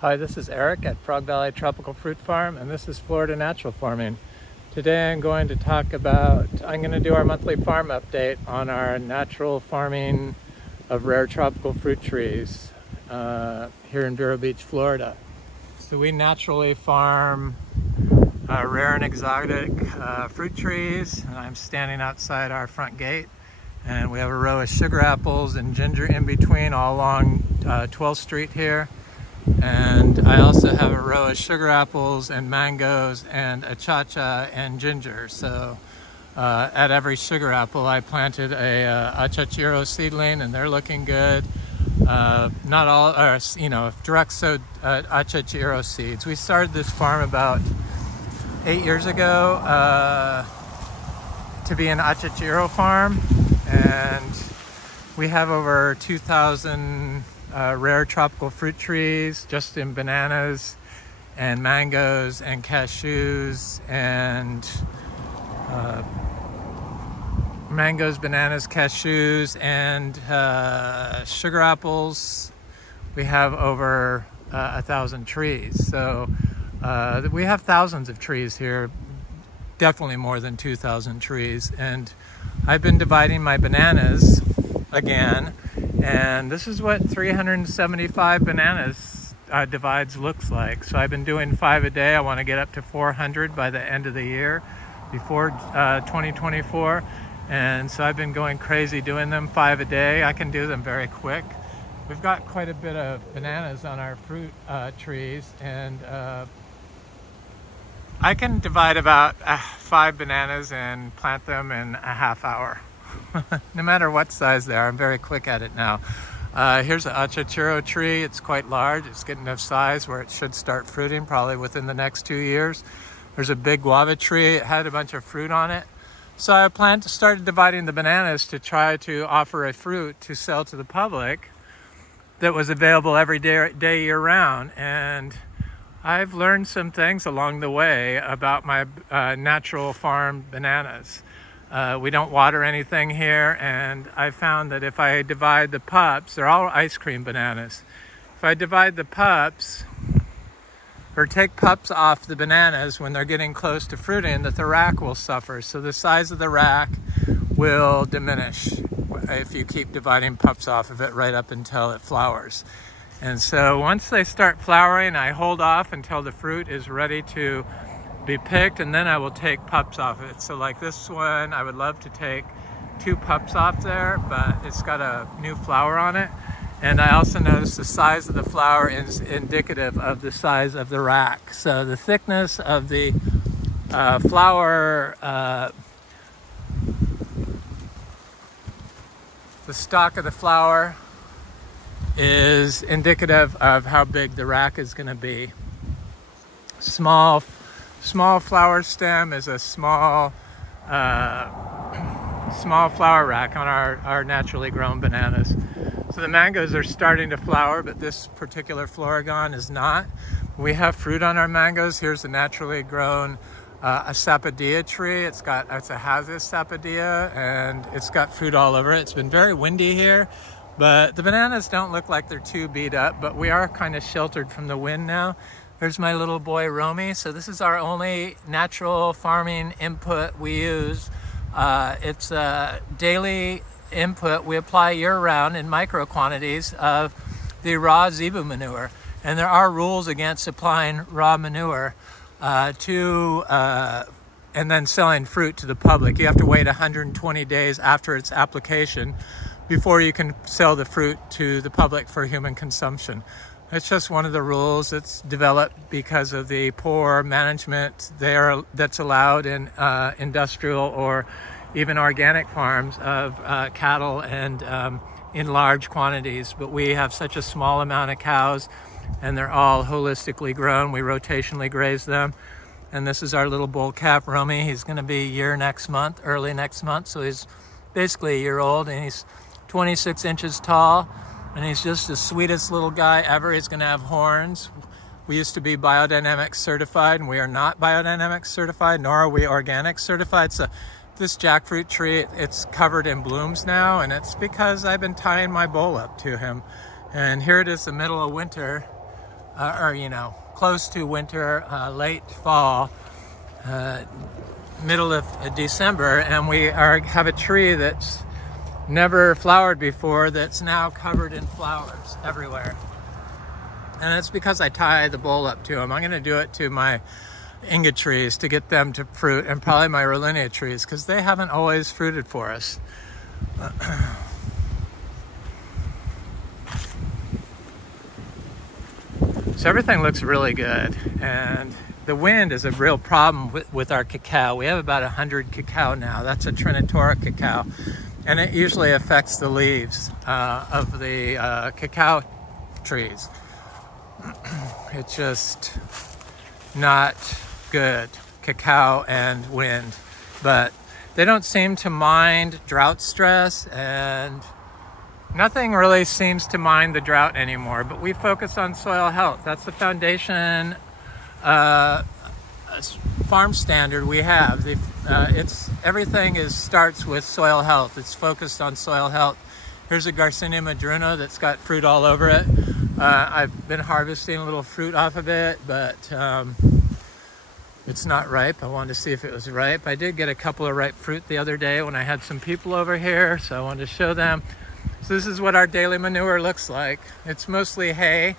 Hi, this is Eric at Frog Valley Tropical Fruit Farm, and this is Florida Natural Farming. Today I'm going to do our monthly farm update on our natural farming of rare tropical fruit trees here in Vero Beach, Florida. So we naturally farm rare and exotic fruit trees, and I'm standing outside our front gate. And we have a row of sugar apples and ginger in between all along 12th Street here. And I also have a row of sugar apples and mangoes and achacha and ginger. So at every sugar apple I planted a Achachairu seedling, and they're looking good. Not all are, direct sowed Achachairu seeds. We started this farm about 8 years ago to be an Achachairu farm, and we have over 2,000 rare tropical fruit trees, just in bananas and mangoes and cashews and bananas, cashews, and sugar apples. We have over 1,000 trees. So we have thousands of trees here, definitely more than 2,000 trees. And I've been dividing my bananas again. And this is what 375 bananas divides looks like. So I've been doing 5 a day. I want to get up to 400 by the end of the year, before 2024. And so I've been going crazy doing them 5 a day. I can do them very quick. We've got quite a bit of bananas on our fruit trees, and I can divide about 5 bananas and plant them in a half hour. No matter what size they are, I'm very quick at it now. Here's an Achachairu tree. It's quite large. It's getting of size where it should start fruiting probably within the next 2 years. There's a big guava tree. It had a bunch of fruit on it. So I plan to start dividing the bananas to try to offer a fruit to sell to the public that was available every day year round. And I've learned some things along the way about my natural farm bananas. We don't water anything here, and I found that if I divide the pups, they're all ice cream bananas. If I divide the pups, or take pups off the bananas when they're getting close to fruiting, that the rack will suffer. So the size of the rack will diminish if you keep dividing pups off of it right up until it flowers. And so once they start flowering, I hold off until the fruit is ready to be picked, and then I will take pups off it. So like this one, I would love to take 2 pups off there, but it's got a new flower on it. And I also noticed the size of the flower is indicative of the size of the rack. So the thickness of the flower, the stalk of the flower is indicative of how big the rack is going to be. Small flower stem is a small flower rack on our naturally grown bananas. So the mangoes are starting to flower, but this particular Floragon is not. We have fruit on our mangoes. Here's a naturally grown a sapodilla tree. It's a Hazis sapodilla, and it's got fruit all over it. It's been very windy here, but the bananas don't look like they're too beat up, but we are kind of sheltered from the wind now. There's my little boy, Romy. So this is our only natural farming input we use. It's a daily input we apply year-round in micro quantities of the raw zebu manure. And there are rules against applying raw manure and then selling fruit to the public. You have to wait 120 days after its application before you can sell the fruit to the public for human consumption. It's just one of the rules. It's developed because of the poor management that's allowed in industrial or even organic farms of cattle and in large quantities. But we have such a small amount of cows, and they're all holistically grown. We rotationally graze them. And this is our little bull calf, Romy. He's going to be a year next month, early next month. So he's basically a year old, and he's 26 inches tall. And he's just the sweetest little guy ever. He's going to have horns. We used to be biodynamics certified, and we are not biodynamics certified, nor are we organic certified. So this jackfruit tree, it's covered in blooms now, and it's because I've been tying my bowl up to him. And here it is, the middle of winter. or you know, close to winter, late fall, middle of December, and we have a tree that's never flowered before that's now covered in flowers everywhere. And it's because I tie the bowl up to them. I'm going to do it to my inga trees to get them to fruit, and probably my Rollinia trees, because they haven't always fruited for us. So everything looks really good, and the wind is a real problem with our cacao. We have about 100 cacao now. That's a Trinitora cacao, and it usually affects the leaves of the cacao trees. It's just not good, cacao and wind, but they don't seem to mind drought stress, and nothing really seems to mind the drought anymore. But we focus on soil health. That's the foundation farm standard we have. Everything starts with soil health. It's focused on soil health. Here's a Garcinia madruna that's got fruit all over it. I've been harvesting a little fruit off of it, but it's not ripe. I wanted to see if it was ripe. I did get a couple of ripe fruit the other day when I had some people over here, so I wanted to show them. So this is what our daily manure looks like. It's mostly hay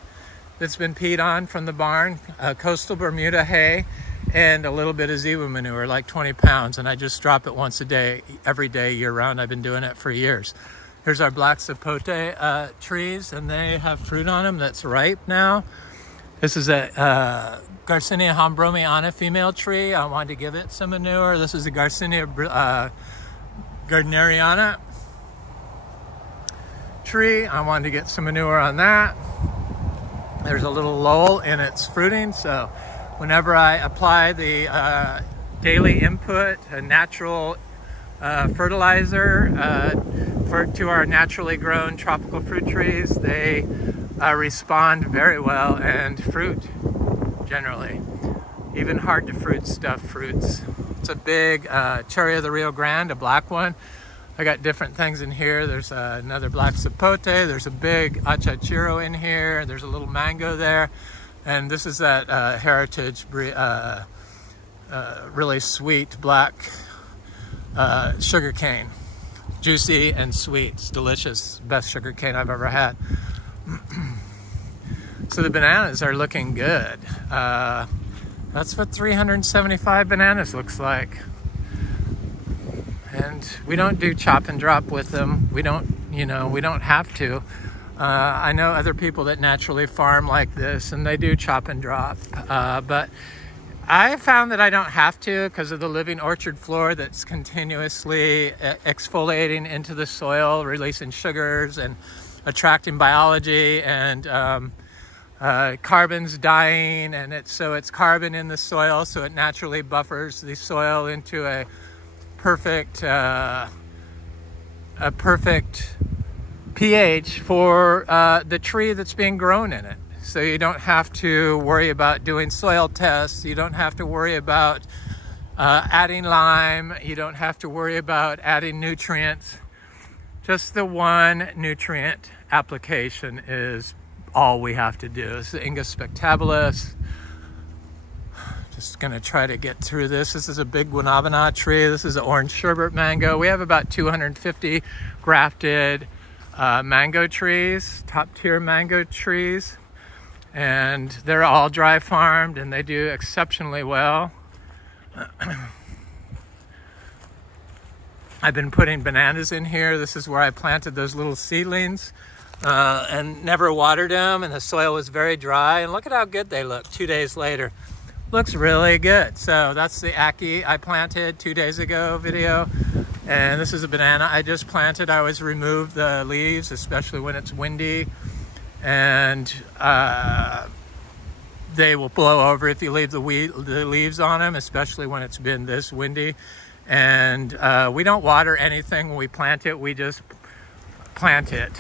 that's been peed on from the barn, coastal Bermuda hay, and a little bit of zebu manure, like 20 pounds. And I just drop it once a day, every day, year round. I've been doing it for years. Here's our black sapote trees, and they have fruit on them that's ripe now. This is a Garcinia hambromiana female tree. I wanted to give it some manure. This is a Garcinia gardneriana tree. I wanted to get some manure on that. There's a little lull in its fruiting, so whenever I apply the daily input, a natural fertilizer to our naturally grown tropical fruit trees, they respond very well and fruit generally. Even hard to fruit stuff fruits. It's a big cherry of the Rio Grande, a black one. I got different things in here. There's another black sapote. There's a big Achachairu in here. There's a little mango there. And this is that heritage, really sweet black sugar cane. Juicy and sweet. It's delicious. Best sugar cane I've ever had. So the bananas are looking good. That's what 375 bananas looks like. And we don't do chop and drop with them. We don't, you know, we don't have to. I know other people that naturally farm like this, and they do chop and drop. But I found that I don't have to because of the living orchard floor that's continuously exfoliating into the soil, releasing sugars and attracting biology, and carbon's dying, and it's carbon in the soil, so it naturally buffers the soil into a perfect pH for the tree that's being grown in it. So you don't have to worry about doing soil tests. You don't have to worry about adding lime. You don't have to worry about adding nutrients. Just the one nutrient application is all we have to do. This is the Inga spectabilis. Just gonna try to get through this. This is a big guanabana tree. This is an orange sherbet mango. We have about 250 grafted mango trees, top tier mango trees. And they're all dry farmed, and they do exceptionally well. I've been putting bananas in here. This is where I planted those little seedlings and never watered them, and the soil was very dry. And look at how good they look 2 days later. Looks really good. So that's the Aki I planted 2 days ago video. And this is a banana I just planted. I always remove the leaves, especially when it's windy. And they will blow over if you leave the leaves on them, especially when it's been this windy. And we don't water anything when we plant it. We just plant it.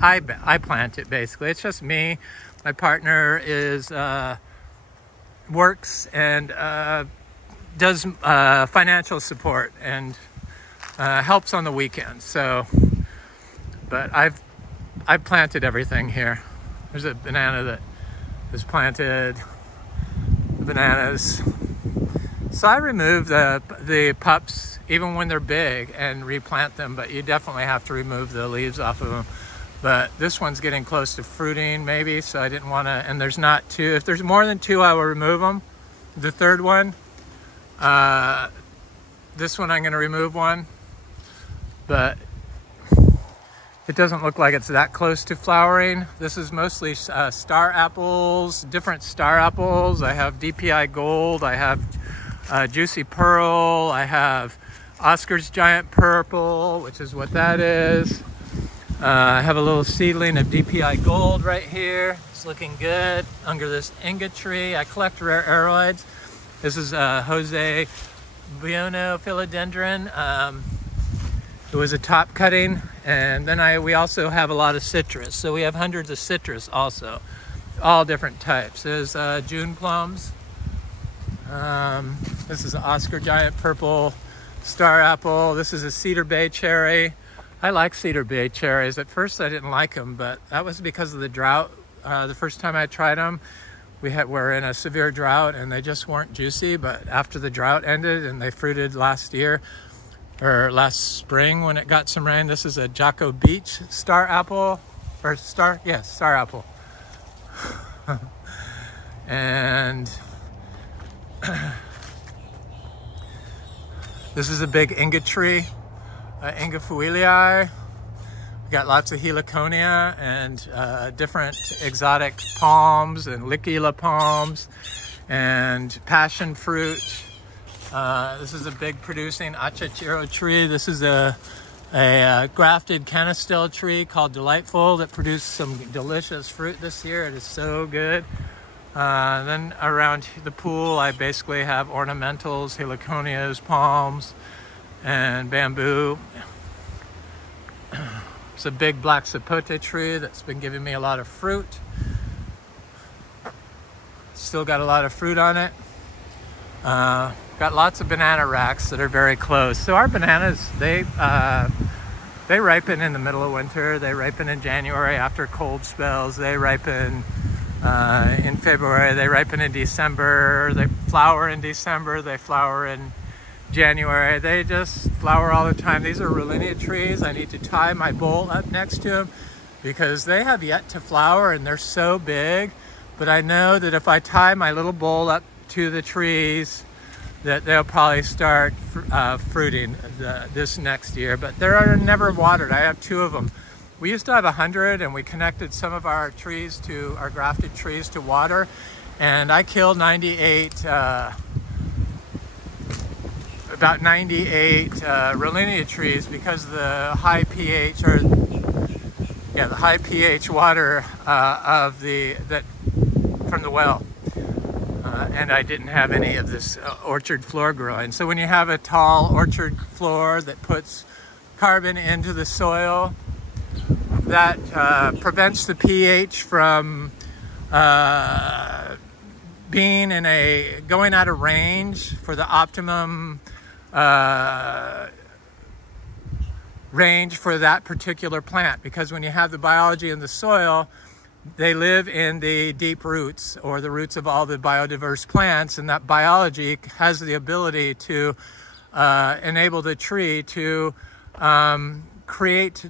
I plant it, basically. It's just me. My partner is works and does financial support and helps on the weekends. So, but I've planted everything here. There's a banana that is planted, the bananas. So I remove the pups even when they're big and replant them, but you definitely have to remove the leaves off of them. But this one's getting close to fruiting maybe, so I didn't want to, and there's not two. If there's more than two, I will remove them. The third one, this one I'm going to remove one, but it doesn't look like it's that close to flowering. This is mostly star apples, different star apples. I have DPI Gold, I have Juicy Pearl, I have Oscar's Giant Purple, which is what that is. I have a little seedling of DPI Gold right here. It's looking good under this inga tree. I collect rare aroids. This is Jose Bueno philodendron. It was a top cutting, and then we also have a lot of citrus. So we have hundreds of citrus also, all different types. There's June plums. This is an Oscar Giant Purple Star Apple. This is a Cedar Bay cherry. I like Cedar Bay cherries. At first I didn't like them, but that was because of the drought. The first time I tried them, we're in a severe drought and they just weren't juicy. But after the drought ended and they fruited last year, or last spring when it got some rain. This is a Jocko Beach Star Apple, or Star Apple. And this is a big inga tree, Inga Fuilii. We got lots of heliconia and different exotic palms and lickila palms and passion fruit. This is a big producing Achachairu tree. This is a grafted canistel tree called Delightful that produced some delicious fruit this year. It is so good. Then around the pool, I basically have ornamentals, heliconias, palms, and bamboo. It's a big black sapote tree that's been giving me a lot of fruit. Still got a lot of fruit on it. Got lots of banana racks that are very close. So our bananas, they ripen in the middle of winter. They ripen in January after cold spells. They ripen in February. They ripen in December. They flower in December. They flower in January. They just flower all the time. These are Rollinia trees. I need to tie my bowl up next to them because they have yet to flower and they're so big. But I know that if I tie my little bowl up to the trees, that they'll probably start fruiting this next year. But they're never watered. I have 2 of them. We used to have 100 and we connected some of our trees to our grafted trees to water. And I killed 98, about 98 Rollinia trees because of the high pH, or the high pH water from the well. And I didn't have any of this orchard floor growing. So when you have a tall orchard floor that puts carbon into the soil, that prevents the pH from being going out of range for the optimum range for that particular plant. Because when you have the biology in the soil, they live in the deep roots or the roots of all the biodiverse plants, and that biology has the ability to enable the tree to create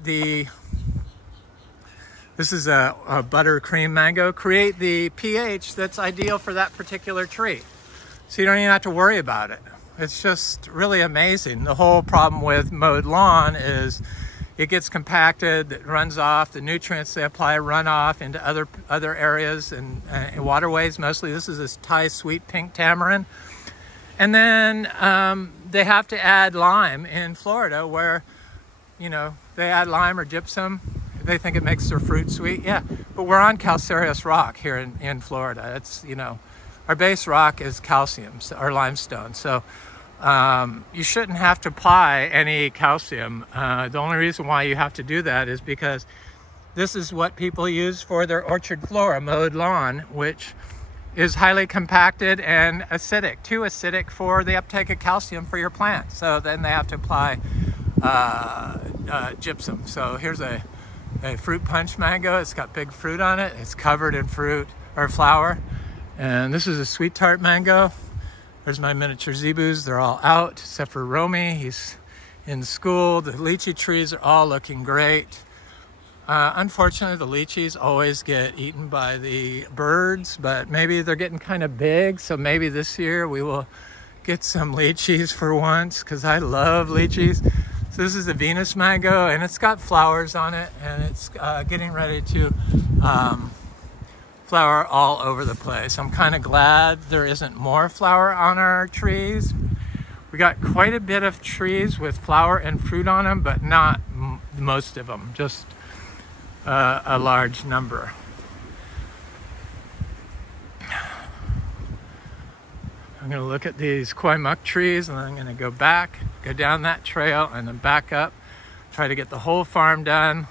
this is a buttercream mango, create the pH that's ideal for that particular tree. So you don't even have to worry about it. It's just really amazing. The whole problem with mowed lawn is it gets compacted, it runs off, the nutrients they apply run off into other areas and waterways mostly. This is this Thai sweet pink tamarind. And then they have to add lime in Florida where, they add lime or gypsum. They think it makes their fruit sweet. Yeah, but we're on calcareous rock here in Florida. It's, our base rock is calcium or limestone. So you shouldn't have to apply any calcium. The only reason why you have to do that is because this is what people use for their orchard floor, a mowed lawn, which is highly compacted and acidic, too acidic for the uptake of calcium for your plant. So then they have to apply gypsum. So here's a fruit punch mango. It's got big fruit on it. It's covered in fruit. or flower. And this is a sweet tart mango. There's my miniature zebus. They're all out except for Romy. He's in school. The lychee trees are all looking great. Unfortunately, the lychees always get eaten by the birds, but maybe they're getting kind of big. So maybe this year we will get some lychees for once, because I love lychees. So this is a Venus mango, and it's got flowers on it, and it's getting ready to flower all over the place. I'm kind of glad there isn't more flower on our trees. We got quite a bit of trees with flower and fruit on them, but not most of them, just a large number. I'm going to look at these koi muck trees, and then I'm going to go back, go down that trail, and then back up, try to get the whole farm done.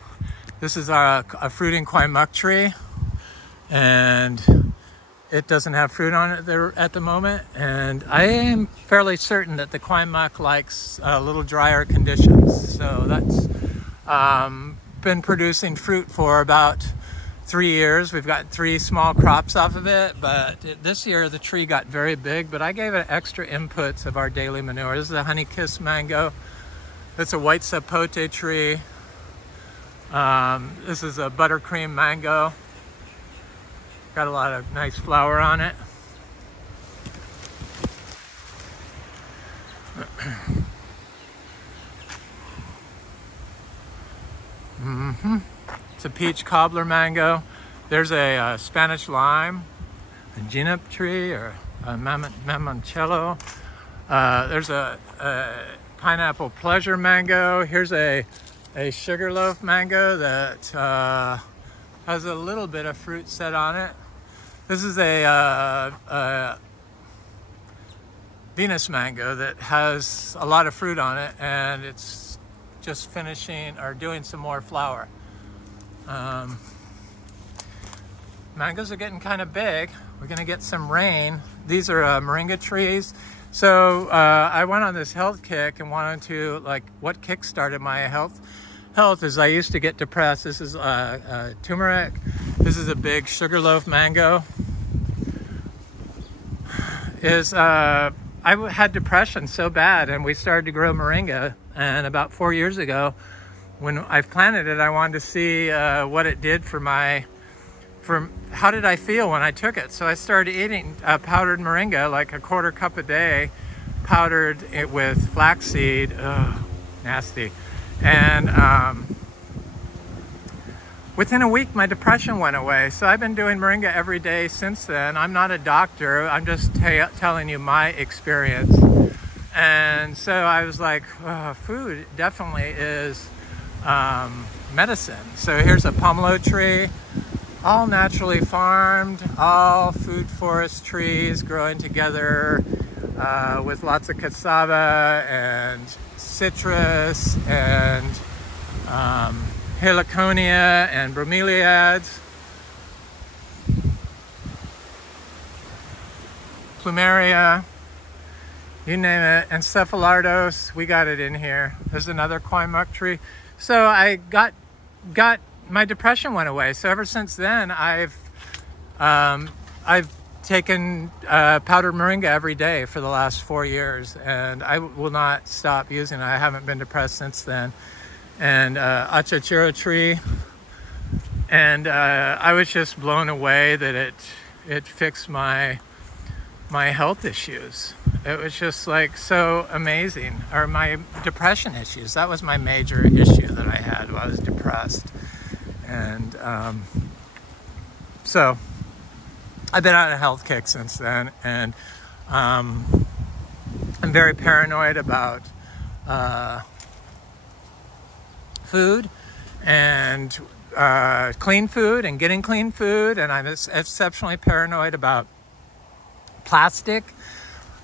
This is a fruiting koi muck tree, and it doesn't have fruit on it there at the moment. And I am fairly certain that the koi muck likes a little drier conditions. So that's been producing fruit for about 3 years. We've got 3 small crops off of it, but this year the tree got very big, but I gave it extra inputs of our daily manure. This is a honey kiss mango. It's a white sapote tree. This is a buttercream mango. Got a lot of nice flower on it. It's a peach cobbler mango. There's a Spanish lime, a ginep tree, or a mamoncello. There's a pineapple pleasure mango. Here's a sugarloaf mango that has a little bit of fruit set on it. This is a Venus mango that has a lot of fruit on it, and it's just finishing or doing some more flower. Mangoes are getting kind of big. We're gonna get some rain. These are moringa trees. So I went on this health kick and wanted to, like, what kick started my health is I used to get depressed. This is turmeric. This is a big sugarloaf mango. I had depression so bad, and we started to grow moringa. And about 4 years ago, when I planted it, I wanted to see what it did how did I feel when I took it. So I started eating powdered moringa, like a quarter cup a day, powdered it with flaxseed. Ugh, nasty. And within a week, my depression went away. So I've been doing moringa every day since then. I'm not a doctor. I'm just telling you my experience. And so I was like, oh, food definitely is medicine. So here's a pomelo tree, all naturally farmed, all food forest trees growing together with lots of cassava and citrus and heliconia and bromeliads, plumeria, you name it, and cephalardos. We got it in here. There's another koi muck tree. So I got my depression went away. So ever since then, I've taken powdered moringa every day for the last 4 years, and I will not stop using it. I haven't been depressed since then. And Achachairu tree, and I was just blown away that it fixed my health issues. It was just like so amazing. Or my depression issues. That was my major issue that I had while I was depressed. And so I've been on a health kick since then, and I'm very paranoid about food and clean food and getting clean food, and I'm exceptionally paranoid about plastic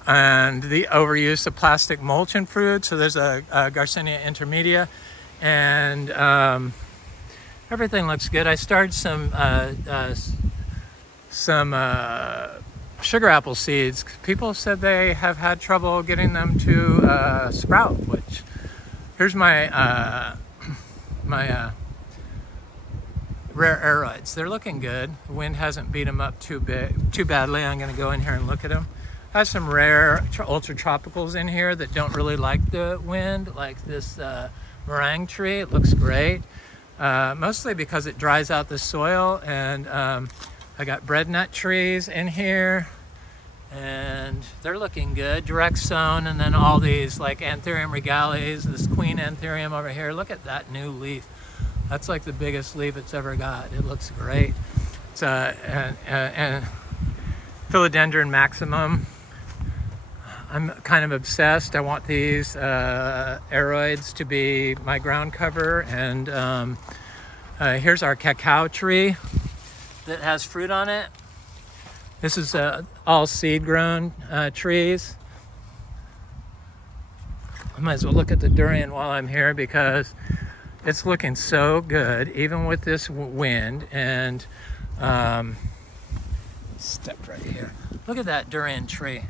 and the overuse of plastic mulch in fruit. So there's a Garcinia intermedia, and everything looks good. I started some sugar apple seeds. People said they have had trouble getting them to sprout, which here's my rare aroids. They're looking good. The wind hasn't beat them up too badly. I'm going to go in here and look at them. I have some rare ultra tropicals in here that don't really like the wind, like this meringue tree. It looks great, mostly because it dries out the soil. And I got breadnut trees in here, and they're looking good, direct sown. And then all these like Anthurium regalis, this queen Anthurium over here. Look at that new leaf. That's like the biggest leaf it's ever got. It looks great. It's and Philodendron maximum. I'm kind of obsessed. I want these aroids to be my ground cover. And here's our cacao tree that has fruit on it. This is all seed grown trees. I might as well look at the durian while I'm here because it's looking so good, even with this wind. And step right here. Look at that durian tree.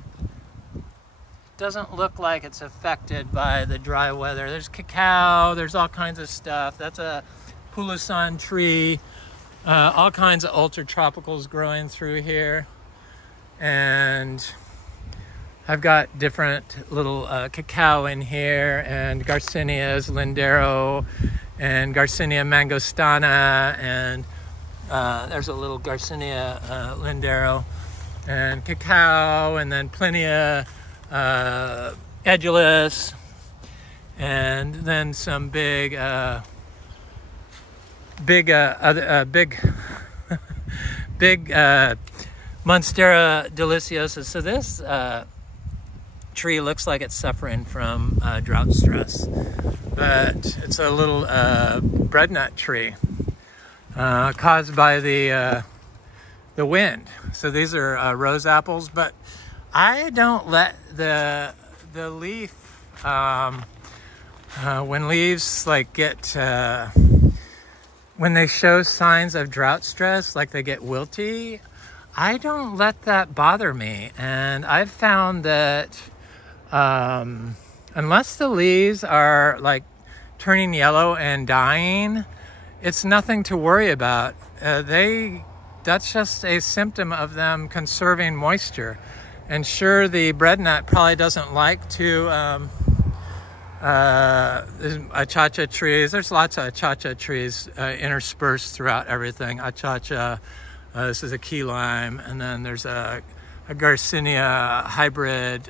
Doesn't look like it's affected by the dry weather. There's cacao, there's all kinds of stuff. That's a pulasan tree, all kinds of ultra tropicals growing through here. And I've got different little cacao in here, and Garcinias, Lindero, and Garcinia mangostana, and there's a little Garcinia Lindero, and cacao, and then Plinia edulis, and then some big Monstera deliciosa. So this tree looks like it's suffering from drought stress, but it's a little breadnut tree caused by the wind. So these are rose apples, but I don't let the leaf when leaves like get when they show signs of drought stress, like they get wilty, I don't let that bother me. And I've found that unless the leaves are like turning yellow and dying, it's nothing to worry about. That's just a symptom of them conserving moisture. And sure, the breadnut probably doesn't like to achacha trees. There's lots of achacha trees interspersed throughout everything. Achacha, this is a key lime, and then there's a Garcinia hybrid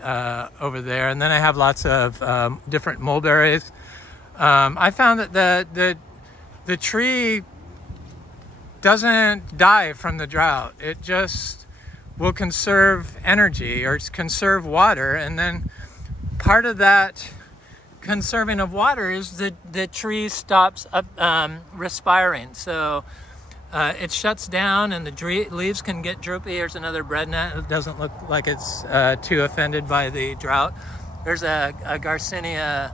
over there. And then I have lots of different mulberries. I found that the tree doesn't die from the drought. It just will conserve energy or conserve water, and then part of that conserving of water is the tree stops respiring. So it shuts down and the leaves can get droopy. Here's another breadnut. It doesn't look like it's too offended by the drought. There's a Garcinia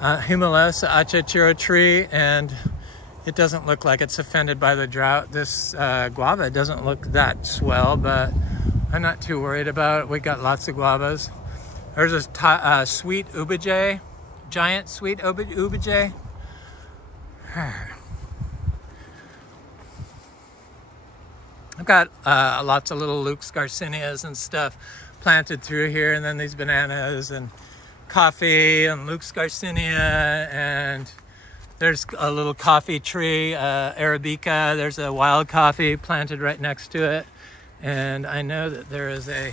humilis, Achachairu tree, and it doesn't look like it's offended by the drought. This guava doesn't look that swell, but I'm not too worried about it. We got lots of guavas. There's a sweet ubijay, giant sweet ubijay. I've got lots of little Luke's Garcinias and stuff planted through here, and then these bananas and coffee and Luke's Garcinia, and there's a little coffee tree, Arabica. There's a wild coffee planted right next to it. And I know that there is a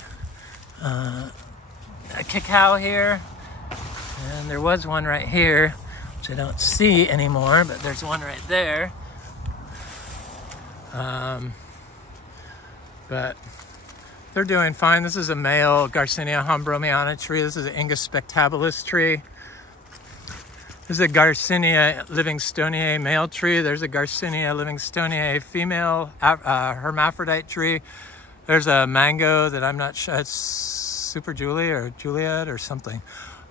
cacao here. And there was one right here, which I don't see anymore, but there's one right there. But they're doing fine. This is a male Garcinia hombromiana tree. This is an Ingus spectabilis tree. There's a Garcinia livingstoniae male tree. There's a Garcinia livingstoniae female hermaphrodite tree. There's a mango that I'm not sure, it's Super Julie or Juliet or something.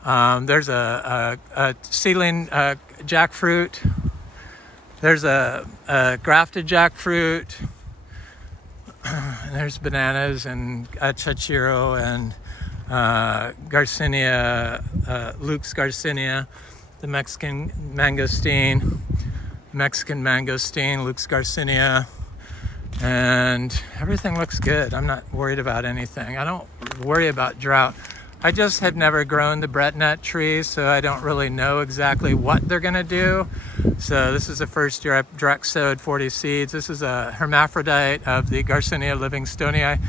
There's a seedling jackfruit. There's a grafted jackfruit. There's bananas and Achachairu and Garcinia, Luke's Garcinia, the Mexican mangosteen. Mexican mangosteen, Lux garcinia, and everything looks good. I'm not worried about anything. I don't worry about drought. I just have never grown the breadnut trees, so I don't really know exactly what they're gonna do. So this is the first year I've direct sowed 40 seeds. This is a hermaphrodite of the Garcinia Livingstonii.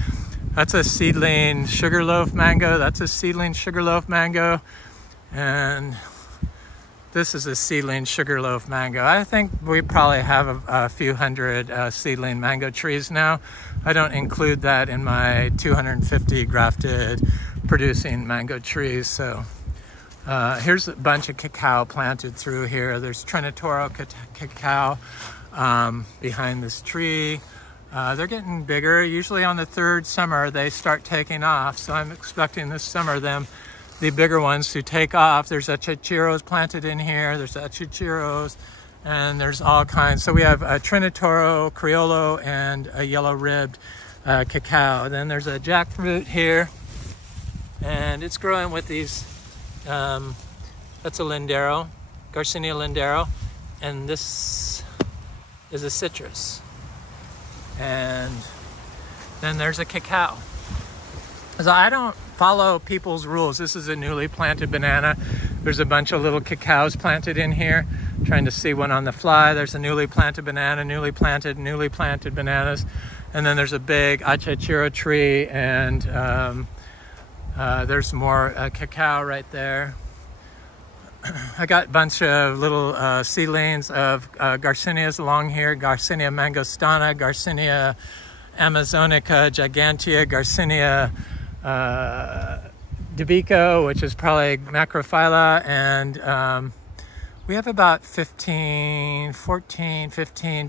That's a seedling sugarloaf mango. That's a seedling sugarloaf mango. And this is a seedling sugarloaf mango. I think we probably have a few hundred seedling mango trees now. I don't include that in my 250 grafted producing mango trees. So here's a bunch of cacao planted through here. There's Trinitoro cacao behind this tree. They're getting bigger. Usually on the third summer they start taking off, so I'm expecting this summer the bigger ones to take off. There's Achachairos planted in here. There's Achachairos, and there's all kinds. So we have a Trinitoro, Criollo, and a yellow-ribbed cacao. Then there's a jackfruit here, and it's growing with these, that's a lindero, Garcinia lindero, and this is a citrus. And then there's a cacao. So I don't follow people's rules. This is a newly planted banana. There's a bunch of little cacaos planted in here. Trying to see one on the fly. There's a newly planted banana, newly planted bananas. And then there's a big Achachairu tree, and there's more cacao right there. I got a bunch of little seedlings of Garcinias along here. Garcinia mangostana, Garcinia amazonica, gigantea, Garcinia Debico, which is probably macrophylla, and we have about 15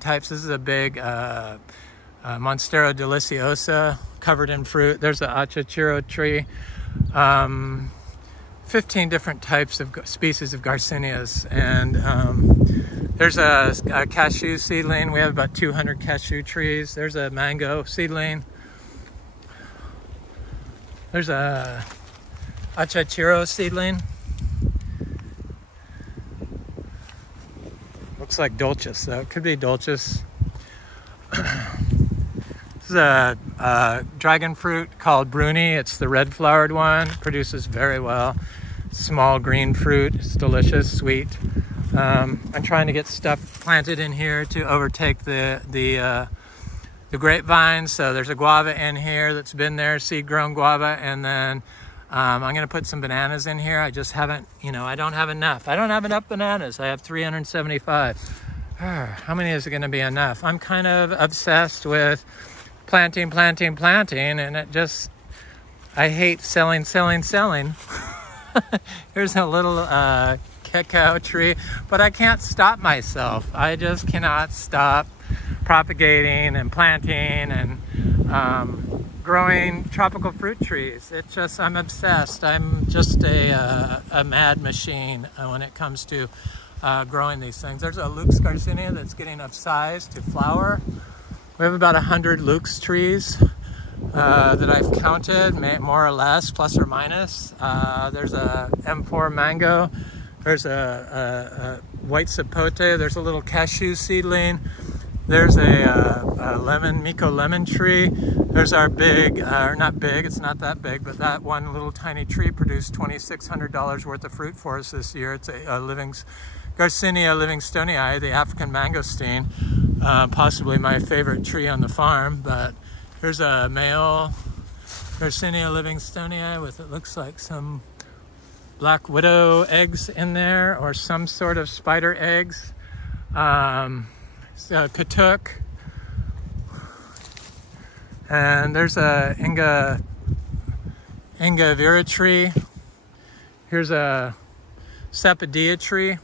types. This is a big Monstera deliciosa covered in fruit. There's the Achachairu tree. 15 different types of species of Garcinias, and there's a cashew seedling. We have about 200 cashew trees. There's a mango seedling. There's a Achachairu seedling. Looks like Dulcis, so it could be Dulcis. This is a dragon fruit called Bruni. It's the red flowered one. Produces very well. Small green fruit. It's delicious, sweet. I'm trying to get stuff planted in here to overtake the grapevines. So there's a guava in here that's been there, seed grown guava, and then I'm gonna put some bananas in here. I just haven't, I don't have enough. I don't have enough bananas. I have 375. How many is it gonna be enough? I'm kind of obsessed with planting, and it just, I hate selling. Here's a little cacao tree, but I can't stop myself. I just cannot stop propagating and planting and growing tropical fruit trees. It's just, I'm obsessed. I'm just a mad machine when it comes to growing these things. There's a Lux garcinia that's getting of size to flower. We have about 100 Lux trees that I've counted, more or less, plus or minus. There's a M4 mango. There's a white sapote. There's a little cashew seedling. There's a Miko lemon tree. There's our big, or not big, it's not that big, but that one little tiny tree produced $2,600 worth of fruit for us this year. It's a Garcinia Livingstonii, the African mangosteen, possibly my favorite tree on the farm. But here's a male Garcinia Livingstonii with, it looks like some black widow eggs in there, or some sort of spider eggs. Katuk, and there's a Inga Vera tree. Here's a Sapodilla tree.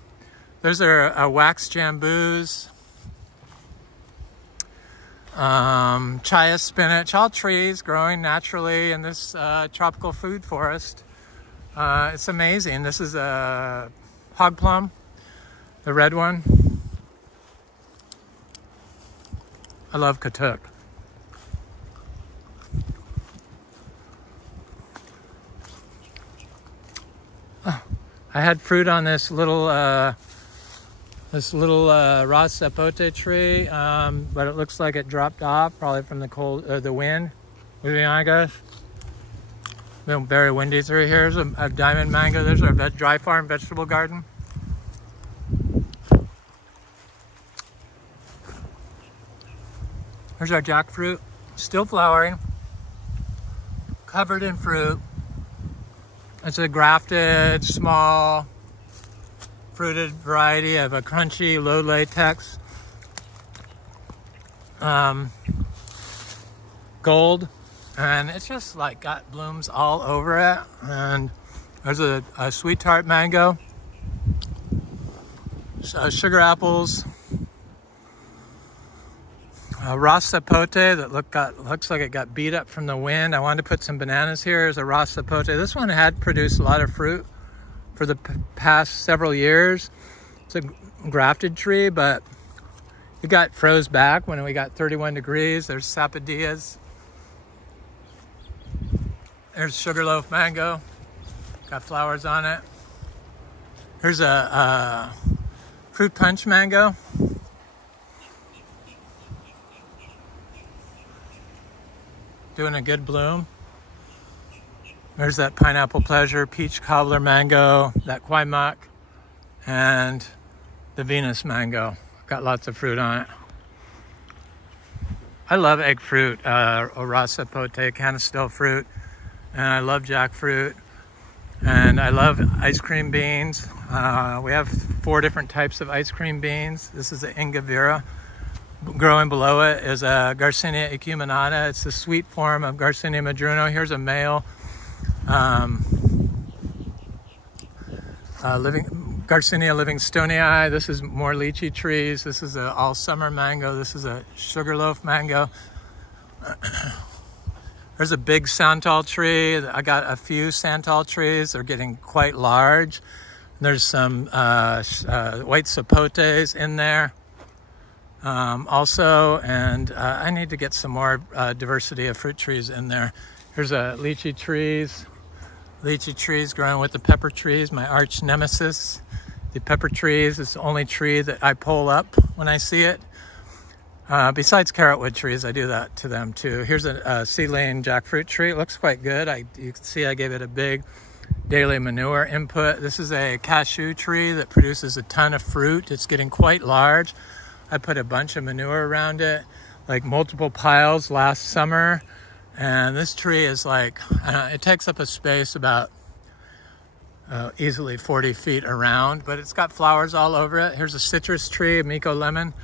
Those are wax jambus, chaya spinach, all trees growing naturally in this tropical food forest. It's amazing. This is a hog plum, the red one. I love Katuk. Oh, I had fruit on this little This little raw zapote tree, but it looks like it dropped off, probably from the wind. I guess. Been very windy through here. Here's a diamond mango. There's our dry farm vegetable garden. Here's our jackfruit, still flowering, covered in fruit. It's a grafted, small, fruited variety of a crunchy, low latex, gold, and it's just like got blooms all over it. And there's a sweet tart mango, sugar apples, a raw zapote that looks like it got beat up from the wind. I wanted to put some bananas here. There's a raw zapote. This one had produced a lot of fruit for the past several years. It's a grafted tree, but it got froze back when we got 31 degrees. There's sapodillas. There's sugarloaf mango, got flowers on it. Here's a fruit punch mango. Doing a good bloom. There's that pineapple pleasure, peach cobbler mango, that kwaimak, and the Venus mango. Got lots of fruit on it. I love egg fruit, raw zapote, canastel fruit, and I love jackfruit, and I love ice cream beans. We have 4 different types of ice cream beans. This is the Ingavira. Growing below it is a Garcinia acuminata. It's the sweet form of Garcinia madruno. Here's a male Garcinia livingstonii. This is more lychee trees. This is a all summer mango. This is a sugarloaf mango. There's a big santal tree. I got a few santal trees. They're getting quite large. There's some white zapotes in there. Also, and I need to get some more diversity of fruit trees in there. Here's a lychee trees growing with the pepper trees, my arch nemesis. The pepper trees is the only tree that I pull up when I see it. Besides carrotwood trees, I do that to them too. Here's a seedling jackfruit tree. It looks quite good. You can see I gave it a big daily manure input. This is a cashew tree that produces a ton of fruit. It's getting quite large. I put a bunch of manure around it, like multiple piles last summer. And this tree is like, it takes up a space about easily 40 feet around, but it's got flowers all over it. Here's a citrus tree, a Miko lemon.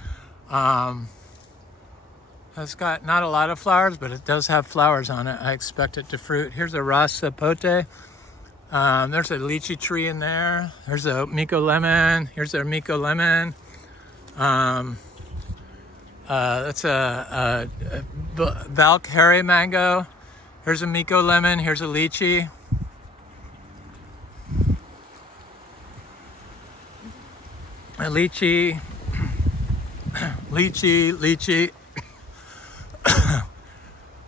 It's got not a lot of flowers, but it does have flowers on it. I expect it to fruit. Here's a raw zapote. There's a lychee tree in there. There's a Miko lemon. Here's a Miko lemon. That's a Valkyrie mango. Here's a Miko lemon. Here's a lychee. A lychee. Lychee.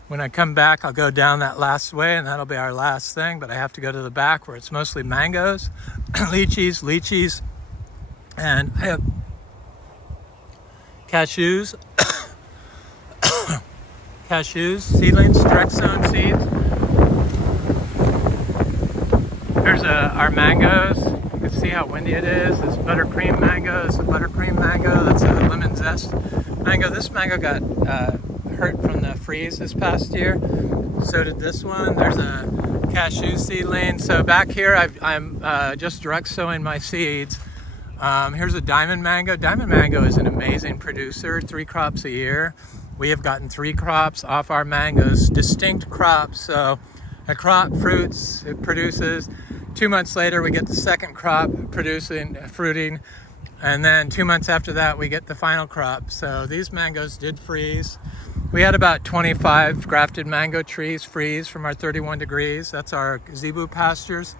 When I come back, I'll go down that last way, and that'll be our last thing, but I have to go to the back where it's mostly mangoes, lychees, and I have cashews, seedlings, direct sown seeds. Here's our mangoes. You can see how windy it is. This buttercream mango is a buttercream mango. That's a lemon zest mango. This mango got hurt from the freeze this past year. So did this one. There's a cashew seedling. So back here, I'm just direct sowing my seeds. Here's a diamond mango. Diamond mango is an amazing producer, 3 crops a year. We have gotten 3 crops off our mangoes, distinct crops. So a crop fruits, it produces. 2 months later, we get the second crop fruiting. And then 2 months after that, we get the final crop. So these mangoes did freeze. We had about 25 grafted mango trees freeze from our 31 degrees. That's our zebu pastures.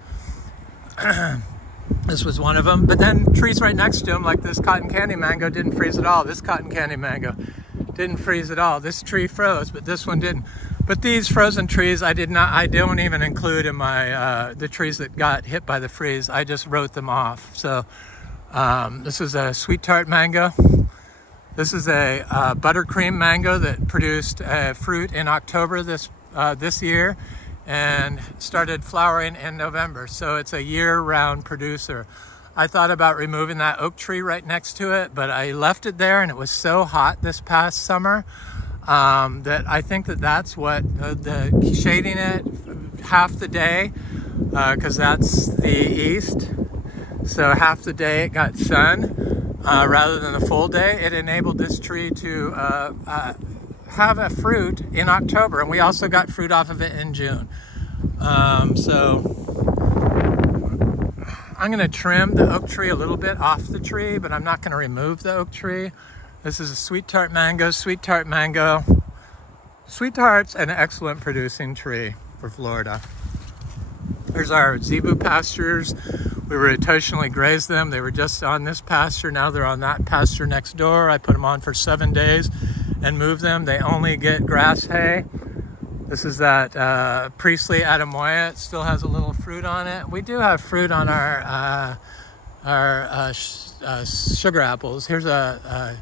This was one of them. But then trees right next to them, like this cotton candy mango, didn't freeze at all. This cotton candy mango didn't freeze at all. This tree froze, but this one didn't. But these frozen trees, I don't even include in my, the trees that got hit by the freeze. I just wrote them off. So This is a sweet tart mango. This is a buttercream mango that produced fruit in October this year and started flowering in November. So it's a year-round producer. I thought about removing that oak tree right next to it, but I left it there, and it was so hot this past summer that I think that's what the shading it half the day, because that's the east. So half the day it got sun rather than a full day. It enabled this tree to have a fruit in October, and we also got fruit off of it in June. So I'm going to trim the oak tree a little bit off the tree, but I'm not going to remove the oak tree. This is a sweet tart mango, sweet tart mango. Sweet tart's an excellent producing tree for Florida. Here's our zebu pastures. We rotationally grazed them. They were just on this pasture. Now they're on that pasture next door. I put them on for 7 days and moved them. They only get grass hay. This is that Priestley Atemoya. It still has a little fruit on it. We do have fruit on our sugar apples. Here's a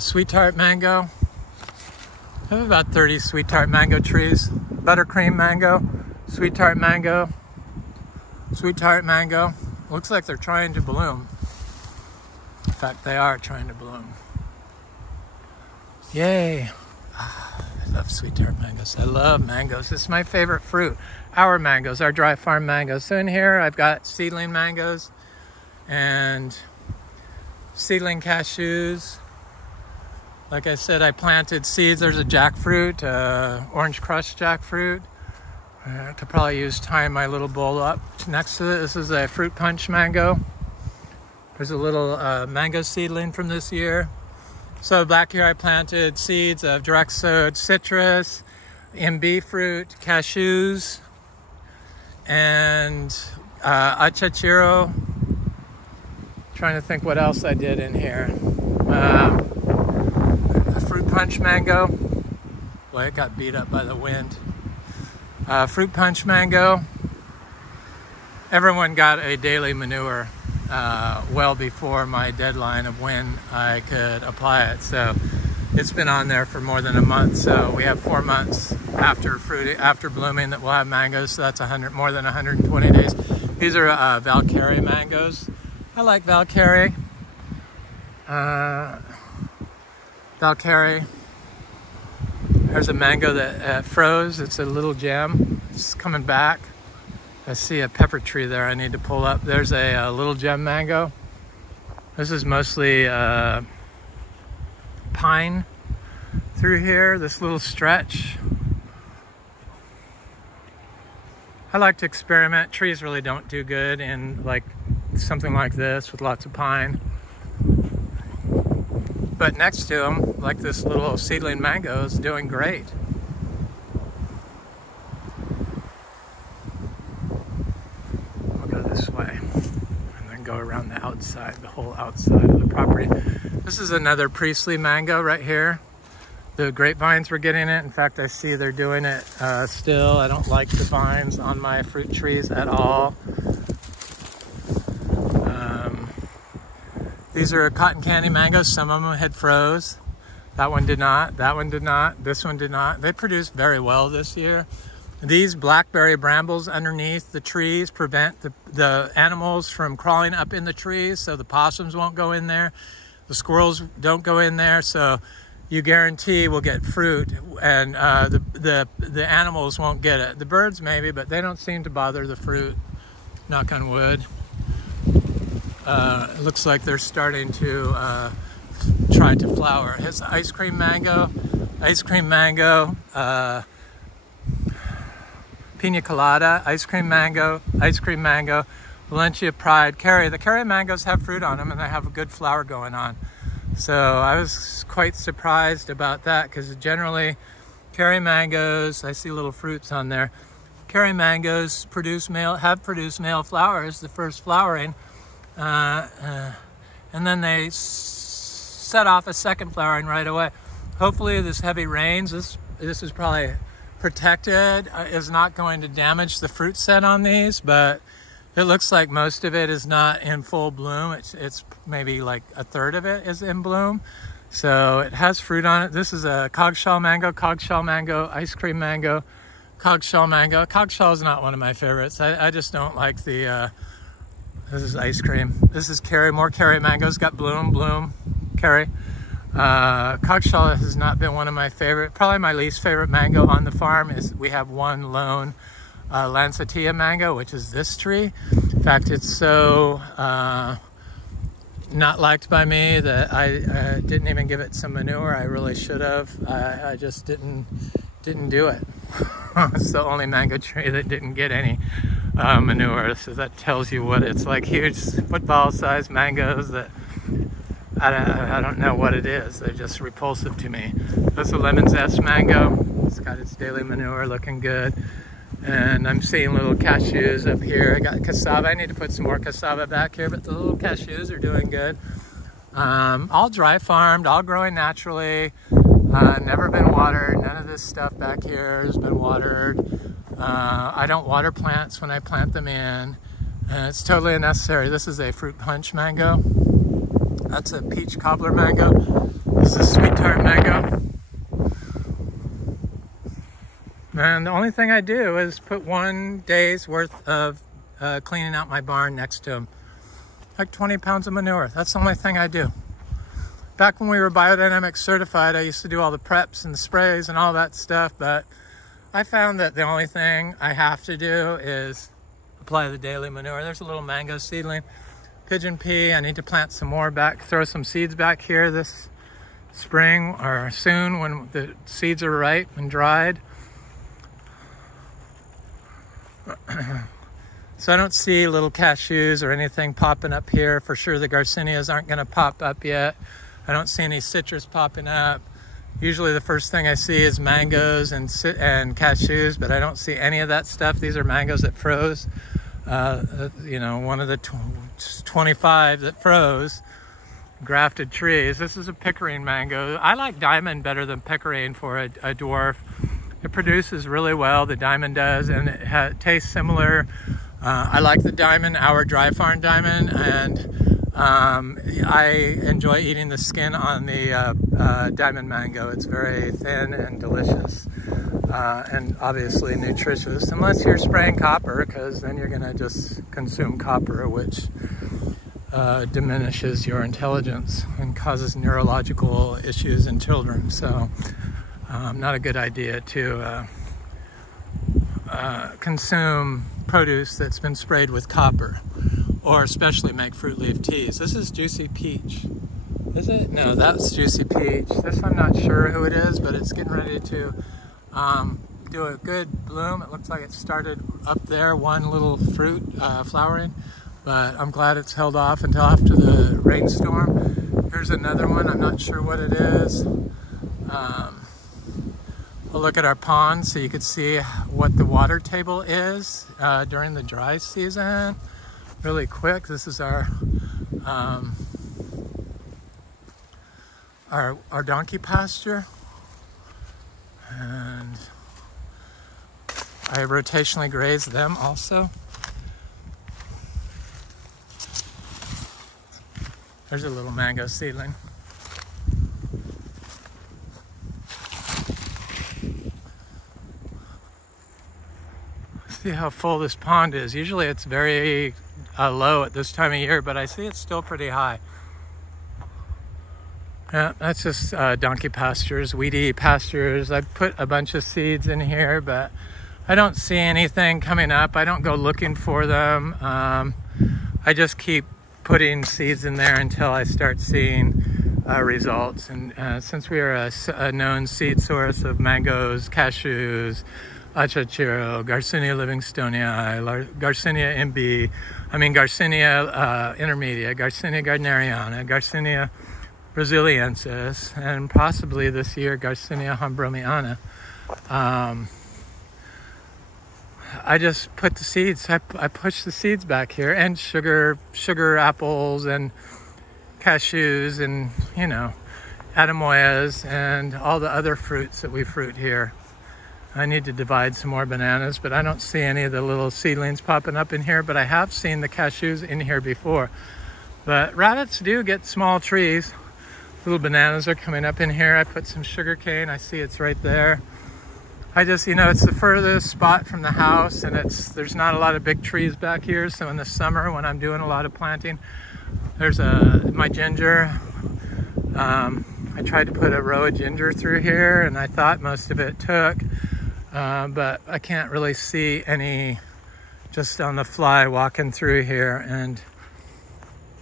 sweet tart mango. I have about 30 sweet tart mango trees. Buttercream mango, sweet tart mango, sweet tart mango. Looks like they're trying to bloom. In fact, they are trying to bloom. Yay. I love sweet tart mangoes. I love mangoes. This is my favorite fruit. Our mangoes, our dry farm mangoes. So in here I've got seedling mangoes and seedling cashews. Like I said, I planted seeds. There's a jackfruit, orange crushed jackfruit. I could probably use tying my little bowl up next to it. This is a fruit punch mango. There's a little mango seedling from this year. So back here I planted seeds of direct sowed citrus, MB fruit, cashews, and Achachairu. Trying to think what else I did in here. A fruit punch mango. Boy, it got beat up by the wind. Fruit punch mango. Everyone got a daily manure well before my deadline of when I could apply it. So it's been on there for more than a month. So we have 4 months after blooming that we'll have mangoes. So that's more than 120 days. These are Valkyrie mangoes. I like Valkyrie. Valkyrie. There's a mango that froze. It's a little gem. It's coming back. I see a pepper tree there I need to pull up. There's a little gem mango. This is mostly pine through here, this little stretch. I like to experiment. Trees really don't do good in like something like this with lots of pine. But next to them, like this little seedling mango is doing great. This way and then go around the outside, the whole outside of the property. This is another Priestley mango right here. The grapevines were getting it. In fact, I see they're doing it still. I don't like the vines on my fruit trees at all. These are cotton candy mangoes. Some of them had froze. That one did not. That one did not. This one did not. They produced very well this year. These blackberry brambles underneath the trees prevent the animals from crawling up in the trees, so the possums won't go in there. The squirrels don't go in there, so you guarantee we'll get fruit, and the animals won't get it. The birds maybe, but they don't seem to bother the fruit, knock on wood. It looks like they're starting to try to flower. It's ice cream mango, pina colada, ice cream mango, Valencia Pride, Kerry. The Kerry mangoes have fruit on them and they have a good flower going on. So I was quite surprised about that because generally Kerry mangoes, I see little fruits on there. Kerry mangoes have produced male flowers, the first flowering, and then they set off a second flowering right away. Hopefully this heavy rains, this is probably protected, is not going to damage the fruit set on these, but It looks like most of it is not in full bloom. It's maybe like a third of it is in bloom. So it has fruit on it. This is a cogshell mango, ice cream mango, cogshell mango. Cogshell is not one of my favorites. I just don't like the, this is ice cream. This is more Kerry mangoes, got bloom, Kerry. Cogshell has not been one of my favorite. Probably my least favorite mango on the farm is we have one lone Lancetilla mango, which is this tree. In fact, it's so not liked by me that I didn't even give it some manure. I really should have. I just didn't do it. It's the only mango tree that didn't get any manure. So that tells you what it's like. Huge football-sized mangoes that I don't know what it is. They're just repulsive to me. That's a lemon zest mango. It's got its daily manure, looking good. And I'm seeing little cashews up here. I got cassava. I need to put some more cassava back here, but the little cashews are doing good. All dry farmed, all growing naturally. Never been watered. None of this stuff back here has been watered. I don't water plants when I plant them in. And it's totally unnecessary. This is a fruit punch mango. That's a peach cobbler mango. This is sweet tart mango. And the only thing I do is put 1 day's worth of cleaning out my barn next to them. Like 20 pounds of manure. That's the only thing I do. Back when we were biodynamic certified, I used to do all the preps and the sprays and all that stuff, but I found that the only thing I have to do is apply the daily manure. There's a little mango seedling, pigeon pea. I need to plant some more back, throw some seeds back here this spring or soon when the seeds are ripe and dried. So I don't see little cashews or anything popping up here. For sure the Garcinias aren't going to pop up yet. I don't see any citrus popping up. Usually the first thing I see is mangoes and cashews, but I don't see any of that stuff. These are mangoes that froze. You know, one of the 25 that froze, grafted trees. This is a pickering mango. I like diamond better than pickering for a dwarf. It produces really well, the diamond does, and it tastes similar. I like the diamond, our dry farm diamond, and I enjoy eating the skin on the diamond mango. It's very thin and delicious, and obviously nutritious, unless you're spraying copper, because then you're gonna just consume copper, which diminishes your intelligence and causes neurological issues in children. So not a good idea to consume produce that's been sprayed with copper, or especially make fruit leaf teas. This is Juicy Peach. Is it? No, that's Juicy Peach. This I'm not sure who it is, but it's getting ready to do a good bloom. It looks like it started up there, one little fruit flowering, but I'm glad it's held off until after the rainstorm. Here's another one. I'm not sure what it is. We'll look at our pond so you could see what the water table is during the dry season. Really quick, this is our donkey pasture, and I rotationally graze them also. There's a little mango seedling. See how full this pond is. Usually it's very low at this time of year, but I see it's still pretty high. Yeah, that's just donkey pastures, weedy pastures. I put a bunch of seeds in here, but I don't see anything coming up. I don't go looking for them. I just keep putting seeds in there until I start seeing results. And since we are a known seed source of mangoes, cashews, Achachairu, Garcinia livingstonii, Garcinia Garcinia intermedia, Garcinia gardneriana, Garcinia braziliensis, and possibly this year Garcinia hambromiana. I just put the seeds, I push the seeds back here, and sugar apples and cashews and, you know, Atemoyas and all the other fruits that we fruit here. I need to divide some more bananas, but I don't see any of the little seedlings popping up in here, but I have seen the cashews in here before. But rabbits do get small trees. Little bananas are coming up in here. I put some sugar cane. I see it's right there. I just, you know, it's the furthest spot from the house, and there's not a lot of big trees back here. So in the summer when I'm doing a lot of planting, there's my ginger. I tried to put a row of ginger through here, and I thought most of it took, but I can't really see any just on the fly walking through here, and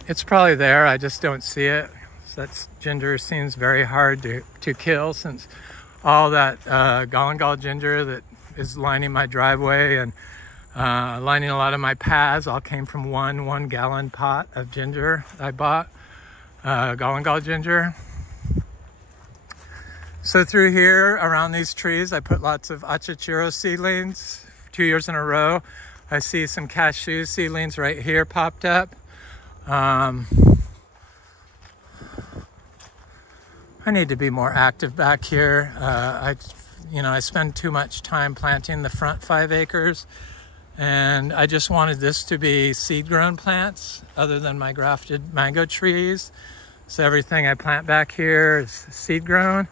it's probably there. I just don't see it. So ginger seems very hard to kill, since all that galangal ginger that is lining my driveway and lining a lot of my paths all came from one 1 gallon pot of ginger I bought, galangal ginger. So through here around these trees, I put lots of Achachairu seedlings 2 years in a row. I see some cashew seedlings right here popped up. I need to be more active back here. I spend too much time planting the front 5 acres, and I just wanted this to be seed-grown plants other than my grafted mango trees. So everything I plant back here is seed-grown,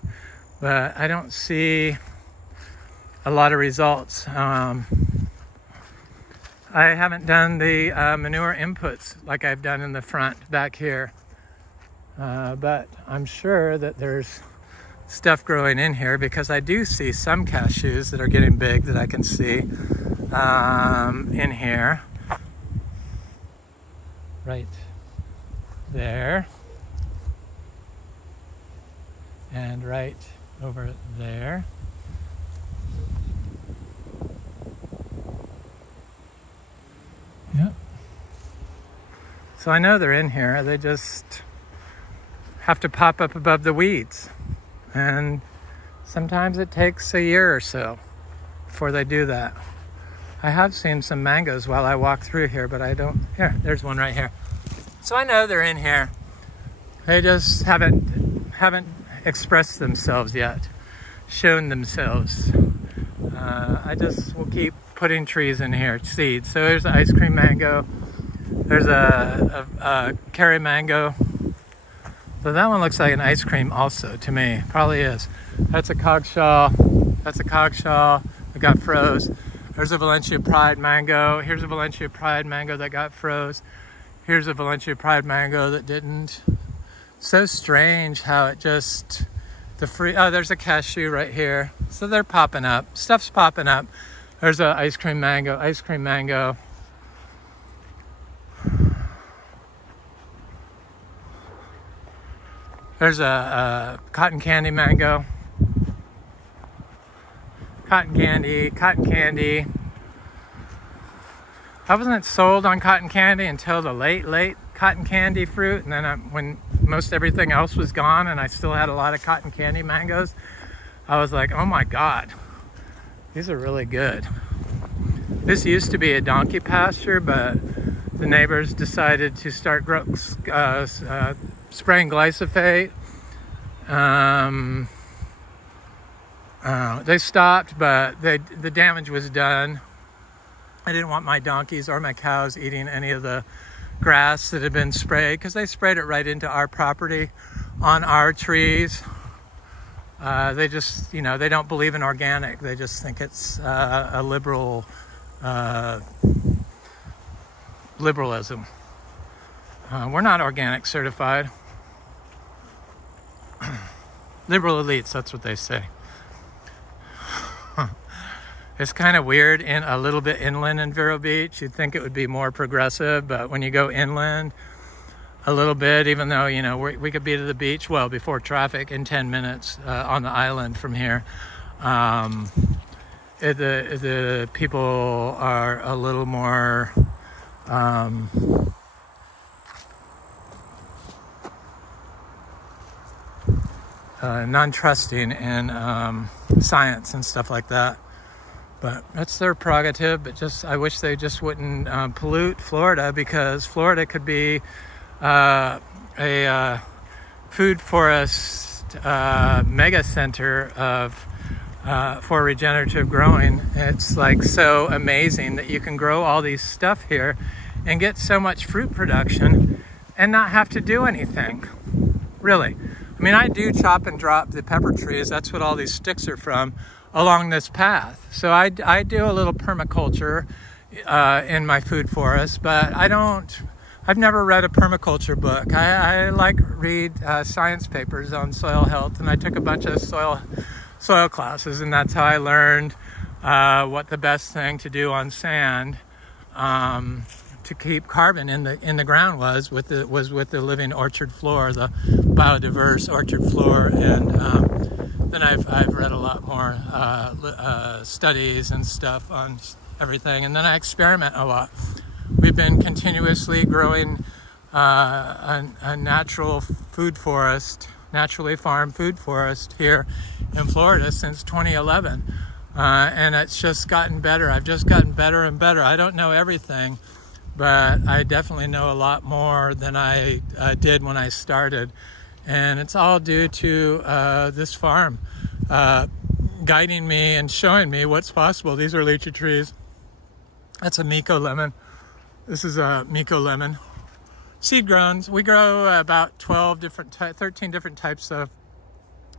but I don't see a lot of results. I haven't done the manure inputs like I've done in the front back here. But I'm sure that there's stuff growing in here, because I do see some cashews that are getting big that I can see in here. Right there. And right over there. Yep. So I know they're in here. They just have to pop up above the weeds, and sometimes it takes a year or so before they do that. I have seen some mangoes while I walk through here, but I don't. Here, there's one right here. So I know they're in here. They just haven't expressed themselves yet, shown themselves. I just will keep putting trees in here, seeds. So there's the ice cream mango. There's a curry mango. So that one looks like an ice cream also to me. Probably is. That's a cogshaw. That's a cogshaw that got froze. There's a Valencia Pride mango. Here's a Valencia Pride mango that got froze. Here's a Valencia Pride mango that didn't. So strange how it just, oh, there's a cashew right here. So they're popping up. Stuff's popping up. There's a ice cream mango, ice cream mango. There's a cotton candy mango. Cotton candy, cotton candy. I wasn't sold on cotton candy until the late cotton candy fruit, and then when most everything else was gone and I still had a lot of cotton candy mangoes, I was like, oh my God, these are really good. This used to be a donkey pasture, but the neighbors decided to start spraying glyphosate. They stopped, but the damage was done. I didn't want my donkeys or my cows eating any of the grass that had been sprayed, because they sprayed it right into our property on our trees. They just, they don't believe in organic. They just think it's a liberalism. We're not organic certified. Liberal elites, that's what they say. It's kind of weird in a little bit inland in Vero Beach. You'd think it would be more progressive, but when you go inland a little bit, even though, we could be to the beach, well, before traffic in 10 minutes on the island from here, the people are a little more non-trusting in science and stuff like that. But that's their prerogative. But I wish they just wouldn't pollute Florida, because Florida could be a food forest mega center of for regenerative growing. It's like so amazing that you can grow all these stuff here and get so much fruit production and not have to do anything, really. I mean, I do chop and drop the pepper trees, that's what all these sticks are from, along this path. So I do a little permaculture in my food forest, but I've never read a permaculture book. I like read science papers on soil health, and I took a bunch of soil classes, and that's how I learned what the best thing to do on sand to keep carbon in the ground was with the living orchard floor, the biodiverse orchard floor. And then I've read a lot more studies and stuff on everything, and then I experiment a lot. We've been continuously growing a natural food forest, naturally farmed food forest here in Florida since 2011, and it's just gotten better. I've just gotten better and better. I don't know everything, but I definitely know a lot more than I did when I started, and it's all due to this farm guiding me and showing me what's possible. These are lychee trees. That's a Miko lemon. This is a Miko lemon. Seed grown. We grow about 13 different types of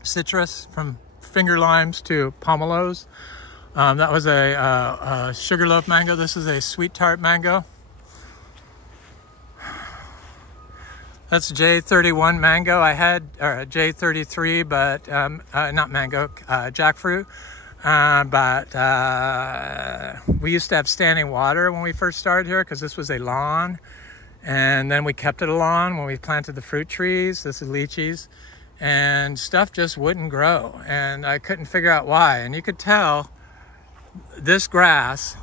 citrus, from finger limes to pomelos. That was a sugarloaf mango. This is a sweet tart mango. That's J31 mango. I had J33, but not mango, jackfruit. But we used to have standing water when we first started here because this was a lawn, and then we kept it a lawn when we planted the fruit trees. This is lychees, and stuff just wouldn't grow, and I couldn't figure out why. And you could tell this grass,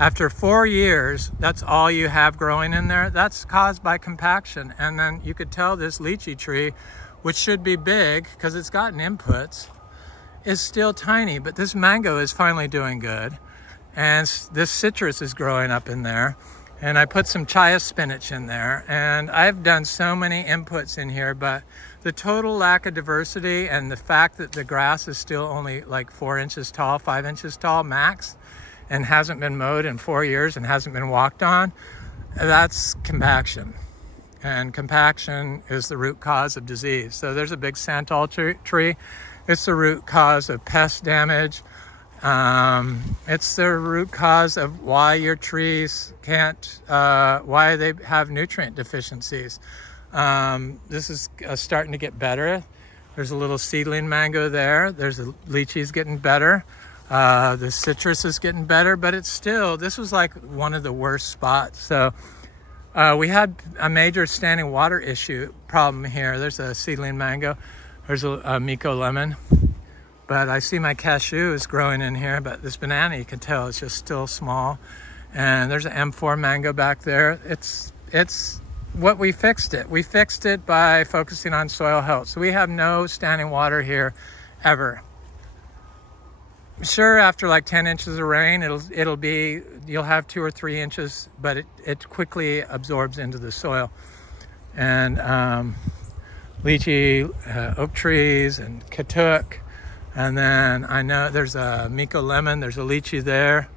after 4 years, that's all you have growing in there. That's caused by compaction. And then you could tell this lychee tree, which should be big because it's gotten inputs, is still tiny. But this mango is finally doing good, and this citrus is growing up in there. And I put some chia spinach in there, and I've done so many inputs in here, but the total lack of diversity and the fact that the grass is still only like 4 inches tall, 5 inches tall max, and hasn't been mowed in 4 years and hasn't been walked on, that's compaction. And compaction is the root cause of disease. So there's a big santal tree. It's the root cause of pest damage. It's the root cause of why your trees can't, why they have nutrient deficiencies. This is starting to get better. There's a little seedling mango there. There's a lychee's getting better. The citrus is getting better, but it's still, this was like one of the worst spots. So we had a major standing water issue problem here. There's a seedling mango. There's a Miko lemon. But I see my cashew is growing in here, but this banana, you can tell, it's just still small. And there's an M4 mango back there. It's what we fixed it. We fixed it by focusing on soil health. So we have no standing water here ever. Sure, after like 10 inches of rain, you'll have 2 or 3 inches, but it quickly absorbs into the soil. And lychee, oak trees, and katuk. And then I know there's a Miko lemon, there's a lychee there.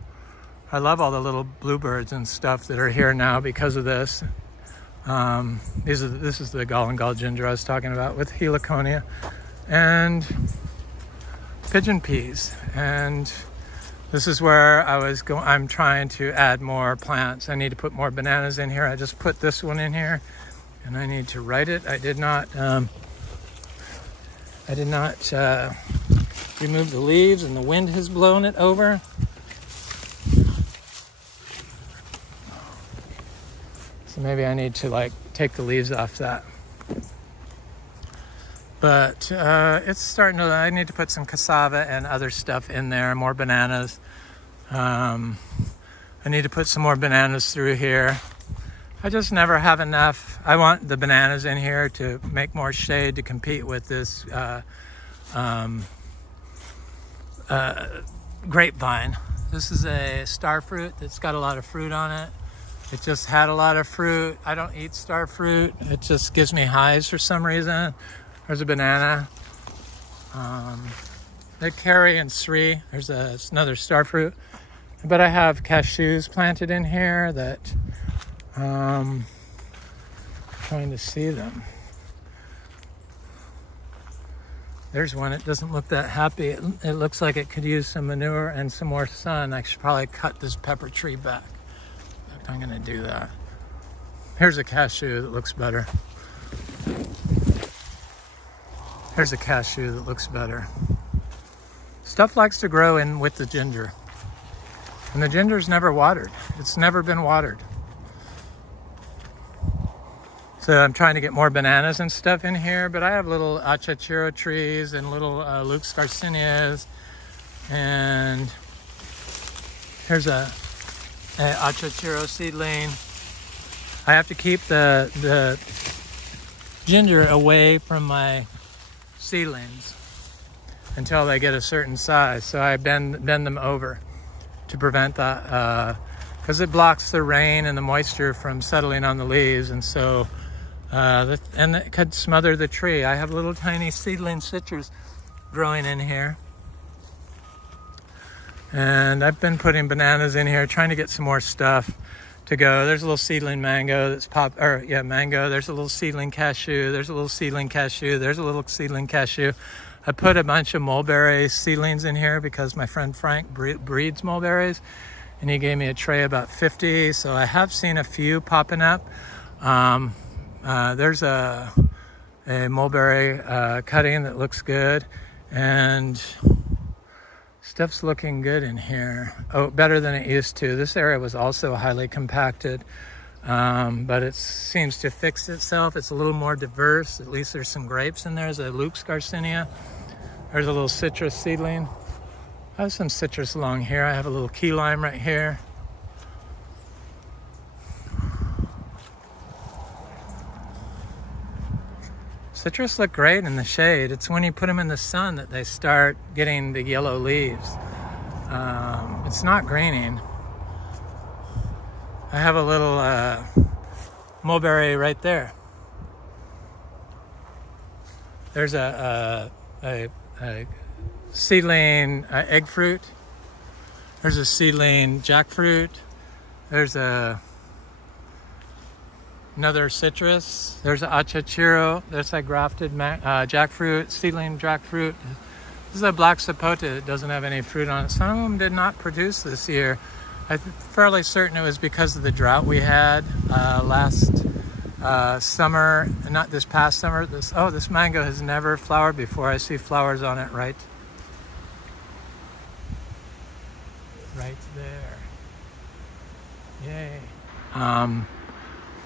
I love all the little bluebirds and stuff that are here now because of this. This is the gall and gall ginger I was talking about with heliconia. And pigeon peas. And this is where I'm trying to add more plants. I need to put more bananas in here. I just put this one in here, and I need to write it. I did not remove the leaves, and the wind has blown it over. So maybe I need to like take the leaves off that. But it's starting to, I need to put some cassava and other stuff in there, more bananas. I need to put some more bananas through here. I just never have enough. I want the bananas in here to make more shade to compete with this grapevine. This is a star fruit that's got a lot of fruit on it. It just had a lot of fruit. I don't eat star fruit. It just gives me highs for some reason. There's a banana. the Kari and Sri. There's another star fruit. But I have cashews planted in here that trying to see them. There's one. It doesn't look that happy. It looks like it could use some manure and some more sun. I should probably cut this pepper tree back. I'm gonna do that. Here's a cashew that looks better. Here's a cashew that looks better. Stuff likes to grow in with the ginger. And the ginger's never watered. It's never been watered. So I'm trying to get more bananas and stuff in here, but I have little Achachairu trees and little ldiscuss. And here's a Achachairu seedling. I have to keep the ginger away from my seedlings until they get a certain size. So I bend them over to prevent that, because it blocks the rain and the moisture from settling on the leaves, and so and it could smother the tree. I have little tiny seedling citrus growing in here, and I've been putting bananas in here, trying to get some more stuff to go. There's a little seedling mango that's mango. There's a little seedling cashew. There's a little seedling cashew. There's a little seedling cashew. I put a bunch of mulberry seedlings in here because my friend Frank breeds mulberries, and he gave me a tray about 50. So I have seen a few popping up. There's a mulberry cutting that looks good, and stuff's looking good in here. Oh, better than it used to. This area was also highly compacted, but it seems to fix itself. It's a little more diverse. At least there's some grapes in there. There's a ldiscuss. There's a little citrus seedling. I have some citrus along here. I have a little key lime right here. Citrus look great in the shade. It's when you put them in the sun that they start getting the yellow leaves. It's not greening. I have a little mulberry right there. There's a seedling egg fruit. There's a seedling jackfruit. There's another citrus. There's an Achachairu. There's a grafted jackfruit, seedling jackfruit. This is a black sapote that doesn't have any fruit on it. Some of them did not produce this year. I'm fairly certain it was because of the drought we had last summer, not this past summer. This mango has never flowered before. I see flowers on it right there. Yay.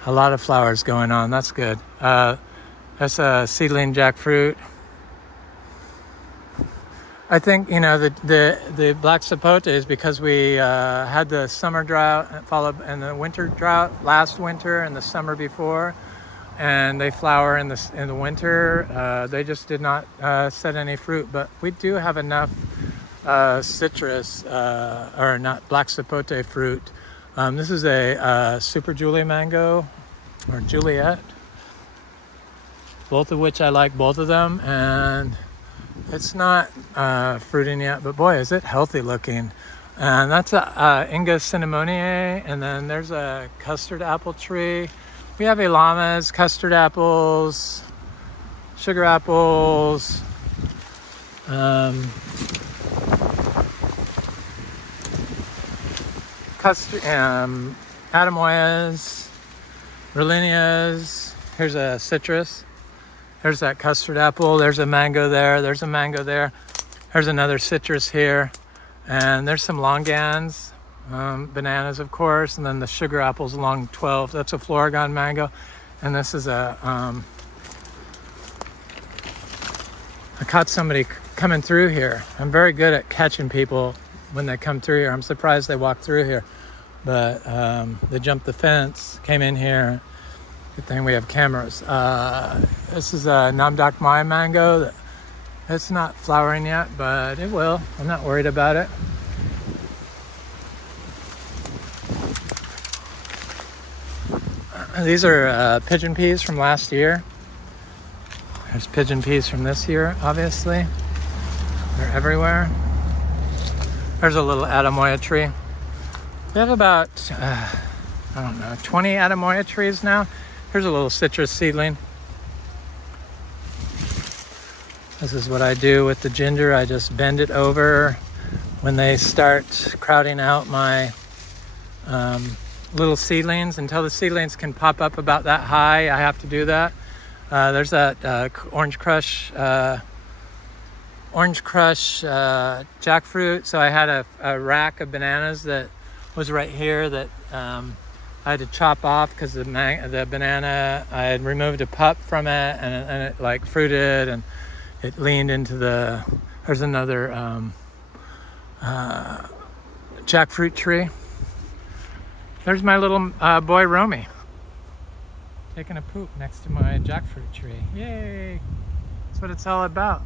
A lot of flowers going on. That's good. That's a seedling jackfruit. I think, you know, the black sapote is because we had the summer drought followed and the winter drought last winter and the summer before, and they flower in the winter. They just did not set any fruit, but we do have enough citrus or not black sapote fruit. This is a Super Julie mango or Juliet, both of which I like, both of them, and it's not fruiting yet, but boy, is it healthy looking. And that's a Inga cinnamoniae, and then there's a custard apple tree. We have llamas, custard apples, sugar apples, Atemoyas, Rolinias. Here's a citrus. There's that custard apple. There's a mango there. There's a mango there. There's another citrus here. And there's some longans, bananas, of course. And then the sugar apples along 12. That's a Floregon mango. And this is I caught somebody coming through here. I'm very good at catching people when they come through here. I'm surprised they walked through here. But they jumped the fence, came in here. Good thing we have cameras. This is a Namdak Mai mango. It's not flowering yet, but it will. I'm not worried about it. These are pigeon peas from last year. There's pigeon peas from this year, obviously. They're everywhere. There's a little Atemoya tree. We have about, I don't know, 20 Atemoya trees now. Here's a little citrus seedling. This is what I do with the ginger. I just bend it over when they start crowding out my little seedlings. Until the seedlings can pop up about that high, I have to do that. There's that orange crush jackfruit. So I had a rack of bananas that was right here that I had to chop off because the banana, I had removed a pup from it, and it like fruited and it leaned into the, there's another jackfruit tree. There's my little boy Romy taking a poop next to my jackfruit tree. Yay! That's what it's all about.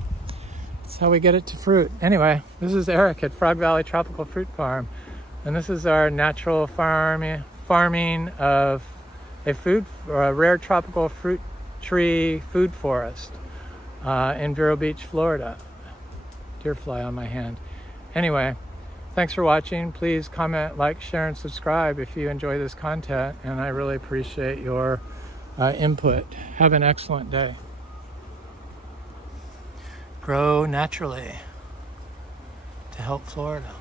That's how we get it to fruit. Anyway, this is Eric at Frog Valley Tropical Fruit Farm, and this is our natural farming of a rare tropical fruit tree food forest in Vero Beach, Florida. Deer fly on my hand. Anyway, thanks for watching. Please comment, like, share, and subscribe if you enjoy this content, and I really appreciate your input. Have an excellent day. Grow naturally to help Florida.